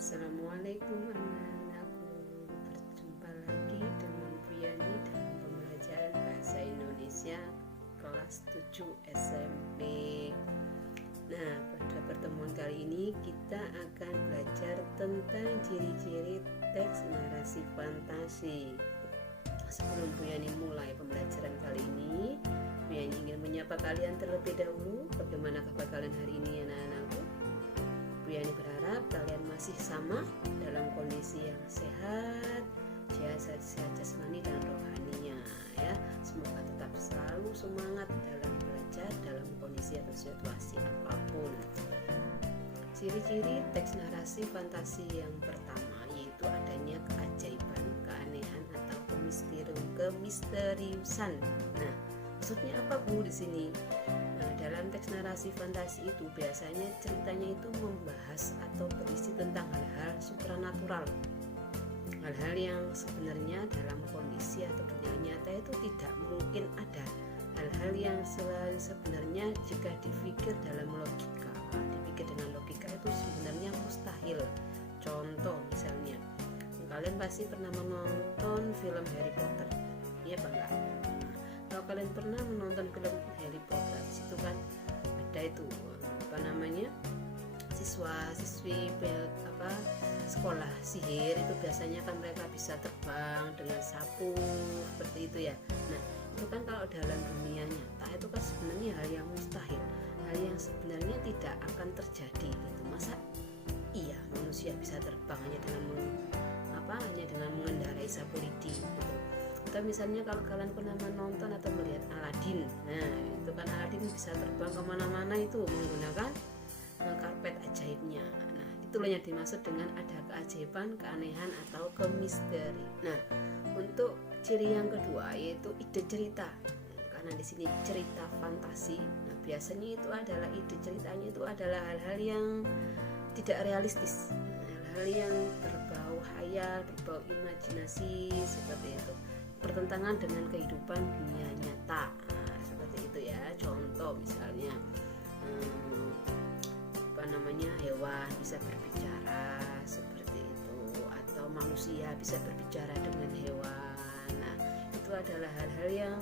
Assalamualaikum anak-anakku. Berjumpa lagi dengan Bu Yani dalam pembelajaran bahasa Indonesia kelas 7 SMP. Nah, pada pertemuan kali ini kita akan belajar tentang ciri-ciri teks narasi fantasi. Sebelum Bu Yani mulai pembelajaran kali ini, Bu Yani ingin menyapa kalian terlebih dahulu. Bagaimana kabar kalian hari ini anak-anakku? Bu Yani berharap kalian masih sama dalam kondisi yang sehat, sehat jasmani dan rohaninya ya. Semoga tetap selalu semangat dalam belajar dalam kondisi atau situasi apapun. Ciri-ciri teks narasi fantasi yang pertama yaitu adanya keajaiban, keanehan atau kemisteriusan. Nah, maksudnya apa Bu di sini? Nah, dalam teks narasi fantasi itu biasanya ceritanya itu membahas atau berisi tentang hal-hal supranatural, hal-hal yang sebenarnya dalam kondisi atau dunia nyata itu tidak mungkin ada, hal-hal yang sebenarnya jika dipikir dengan logika itu sebenarnya mustahil. Contoh misalnya, kalian pasti pernah menonton film Harry Potter, iya apa enggak? Kalau kalian pernah menonton film Harry Potter, situ kan ada itu siswa-siswi sekolah sihir itu biasanya kan mereka bisa terbang dengan sapu seperti itu ya. Nah, itu kan kalau dalam dunia nyata itu kan sebenarnya hal yang mustahil, hal yang sebenarnya tidak akan terjadi gitu. Masa iya manusia bisa terbang hanya dengan mengendarai sapu lidi gitu. Atau misalnya kalau kalian pernah menonton atau melihat Aladin, nah itu kan Aladin bisa terbang kemana-mana itu menggunakan karpet ajaibnya. Nah, itulah yang dimaksud dengan ada keajaiban, keanehan atau kemisteri. Nah, untuk ciri yang kedua yaitu ide cerita. Karena di sini cerita fantasi, nah biasanya itu adalah ide ceritanya itu adalah hal-hal yang tidak realistis, hal-hal yang berbau khayal, berbau imajinasi seperti itu, bertentangan dengan kehidupan dunia nyata. Nah, seperti itu ya. Contoh misalnya hewan bisa berbicara seperti itu, atau manusia bisa berbicara dengan hewan. Nah, itu adalah hal-hal yang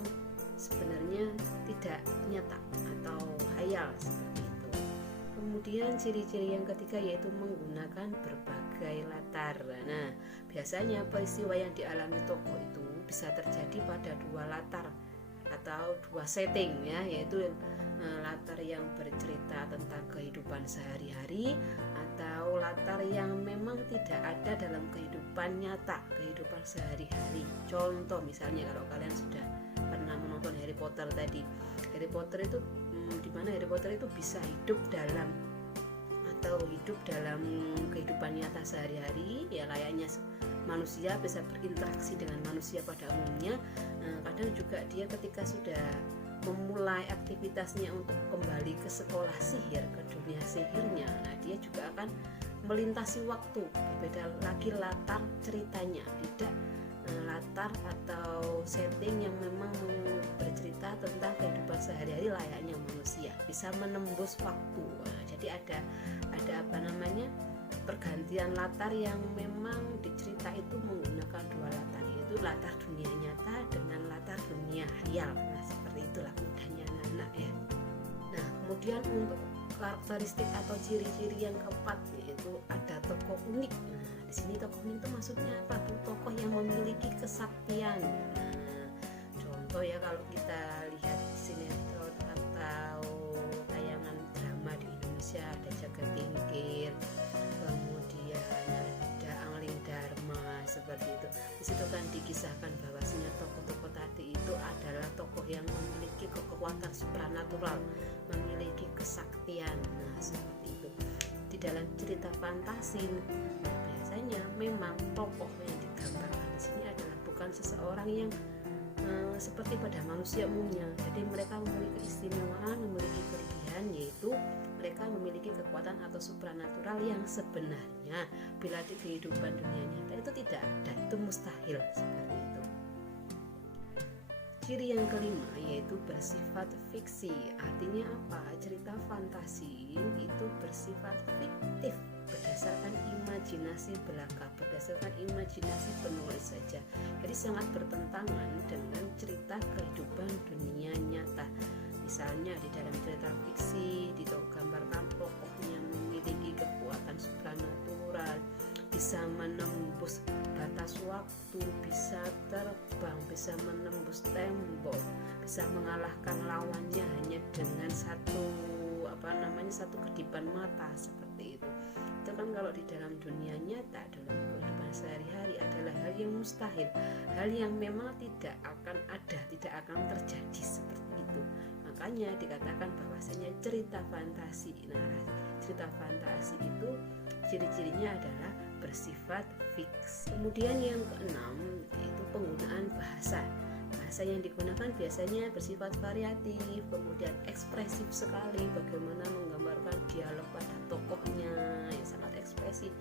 sebenarnya tidak nyata atau khayal seperti itu. Kemudian ciri-ciri yang ketiga yaitu menggunakan berbagai latar. Nah, biasanya peristiwa yang dialami tokoh itu bisa terjadi pada dua latar atau dua setting ya, yaitu latar yang bercerita tentang kehidupan sehari-hari atau latar yang memang tidak ada dalam kehidupan nyata, kehidupan sehari-hari. Contoh misalnya kalau kalian sudah pernah menonton Harry Potter tadi, Harry Potter itu di mana Harry Potter itu bisa hidup dalam kehidupan nyata sehari-hari ya, layaknya manusia, bisa berinteraksi dengan manusia pada umumnya. Kadang juga dia ketika sudah memulai aktivitasnya untuk kembali ke sekolah sihir, ke dunia sihirnya, nah dia juga akan melintasi waktu, berbeda lagi latar ceritanya, tidak latar atau setting yang memang bercerita tentang kehidupan sehari-hari layaknya manusia, bisa menembus waktu. Nah, jadi ada pergantian latar yang memang dicerita itu menggunakan dua latar, yaitu latar dunia nyata dengan latar dunia khayal. Nah, seperti itulah mudahnya anak-anak ya. Nah, kemudian untuk karakteristik atau ciri-ciri yang keempat yaitu ada tokoh unik. Nah, di sini tokoh unik itu maksudnya apa? Tokoh yang memiliki kesaktian. Nah, contoh ya kalau kita lihat sinetron atau tayangan drama di Indonesia, ada Jagatingkir, kemudian ada Angling Dharma seperti itu. Di situ kan dikisahkan bahwasanya tokoh-tokoh tadi itu adalah tokoh yang memiliki kekuatan supranatural, memiliki kesaktian. Nah, seperti itu. Di dalam cerita fantasi, biasanya memang tokoh yang digambarkan di sini adalah bukan seseorang yang seperti pada manusia umumnya. Jadi mereka memiliki keistimewaan, memiliki kelebihan, yaitu mereka memiliki kekuatan atau supranatural yang sebenarnya bila di kehidupan dunia nyata itu tidak ada, itu mustahil seperti itu. Ciri yang kelima yaitu bersifat fiksi. Artinya apa? Cerita fantasi itu bersifat fiktif, berdasarkan imajinasi narasi belaka berdasarkan imajinasi penulis saja. Jadi sangat bertentangan dengan cerita kehidupan dunia nyata. Misalnya di dalam cerita fiksi digambarkan tokohnya memiliki kekuatan supranatural, bisa menembus batas waktu, bisa terbang, bisa menembus tembok, bisa mengalahkan lawannya hanya dengan satu kedipan mata, seperti itu. Itu kan kalau di dalam dunia nyata, dalam kehidupan sehari-hari adalah hal yang mustahil, hal yang memang tidak akan ada, tidak akan terjadi seperti itu. Makanya dikatakan bahwasanya cerita fantasi. Nah, cerita fantasi itu ciri-cirinya adalah bersifat fiksi. Kemudian yang keenam yaitu penggunaan bahasa. Bahasa yang digunakan biasanya bersifat variatif, kemudian ekspresif sekali, bagaimana menggambarkan dialog pada tokohnya yang sangat ekspresif.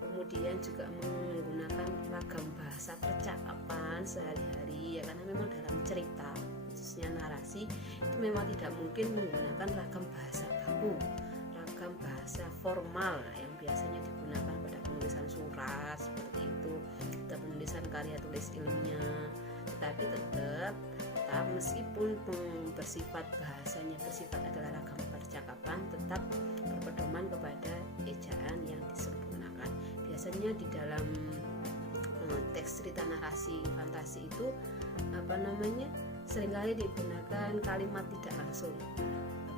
Kemudian juga menggunakan ragam bahasa percakapan sehari-hari, ya karena memang dalam cerita khususnya narasi itu memang tidak mungkin menggunakan ragam bahasa baku, ragam bahasa formal yang biasanya digunakan pada penulisan surat seperti itu, atau penulisan karya tulis ilmiah. Tetapi tetap meskipun bersifat bahasanya bersifat adalah ragam percakapan, tetap berpedoman kepada ejaan yang disempurnakan. Biasanya di dalam teks cerita narasi fantasi itu seringkali digunakan kalimat tidak langsung.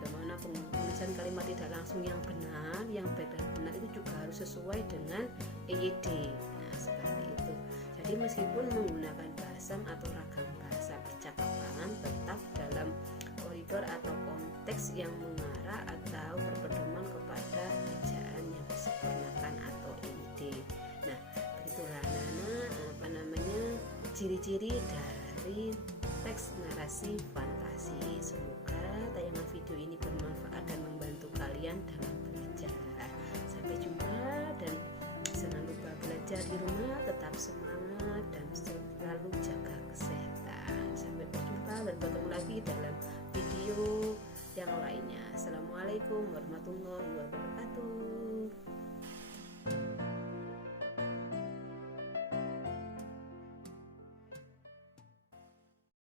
Bagaimana penulisan kalimat tidak langsung yang benar, yang baik dan benar itu juga harus sesuai dengan EYD. Nah, seperti itu. Jadi meskipun menggunakan bahasan atau ragam bahasa percakapan, tetap dalam koridor atau konteks yang mengarah atau berpedoman kepada ejaan yang disempurnakan atau EYD. Nah, begitulah ciri-ciri dari teks narasi fantasi. Semoga tayangan video ini bermanfaat dan membantu kalian dalam belajar. Sampai jumpa, dan jangan lupa belajar di rumah, tetap semangat dan selalu jaga kesehatan. Sampai berjumpa dan bertemu lagi dalam video yang lainnya. Assalamualaikum warahmatullahi wabarakatuh.